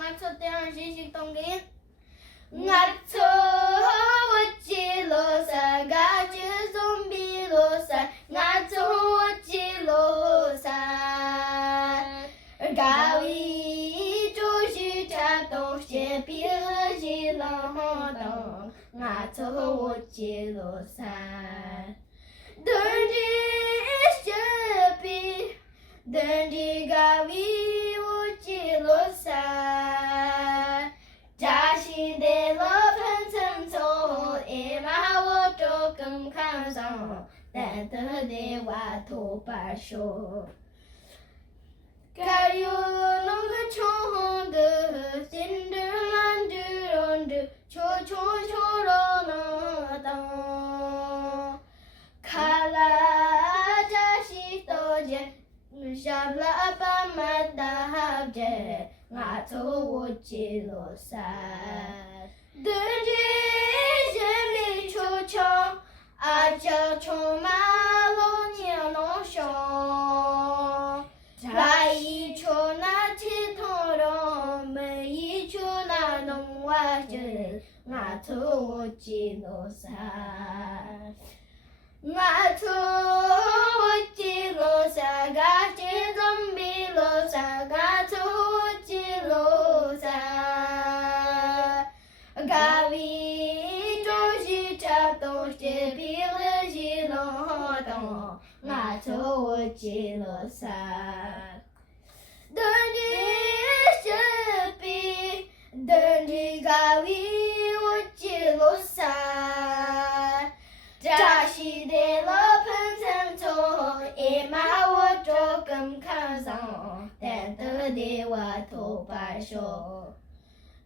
ngắt cho tiếng gì tông kiến ngắt cho chi lo sa ga chi zombie lo sa ngắt cho chi lo sa ga wi cho chi cha tông xie bi ji lo ho tông ngắt cho chi lo sa đơn đi xie bi đơn đi ga wi chi lo sa 자신의 높은 성소 이마와 조금 감성 따뜻해와 도발쇼 가요는 그 총들 신들만들온들 초초초로너던 칼라 자식 떠제 샤블라바마다 합제 ngã thô chi lo sa đơn đi xem đi cho cho ma lo nhiều nó sho lại cho na chi thô đó mấy cho na nông hoa chơi ngã thô chi lo sa ngã thô chi lo sa ga chi zombie lo sa ngã thô 가위 조시 차도 제비를 지노동 나저 지노사 던지 셔비 던지 가위 오지로사 자시대 높은 상처 이마와 조금 감성 때들이와 도발쇼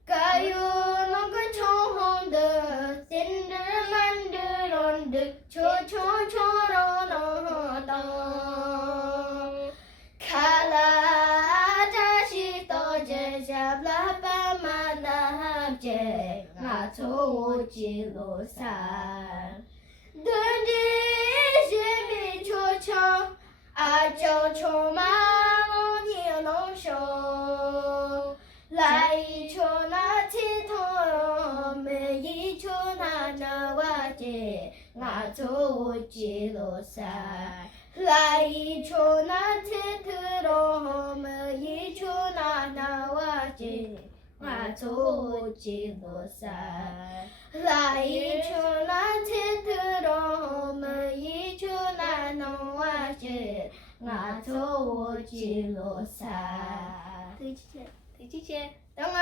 가요는 그 총들 신들만들온들 초초초로너던 칼라 자식 떠제 잡라바마나 합제 나초지로사 든지 시비 초청 아저 초마로니 농쇼来求那起头，每一处那那瓦姐，我走几路山。来求那起头，每一处那那瓦姐，我走几路山。来求那起头，每一处那那瓦姐，我走几路山。对姐姐。等我。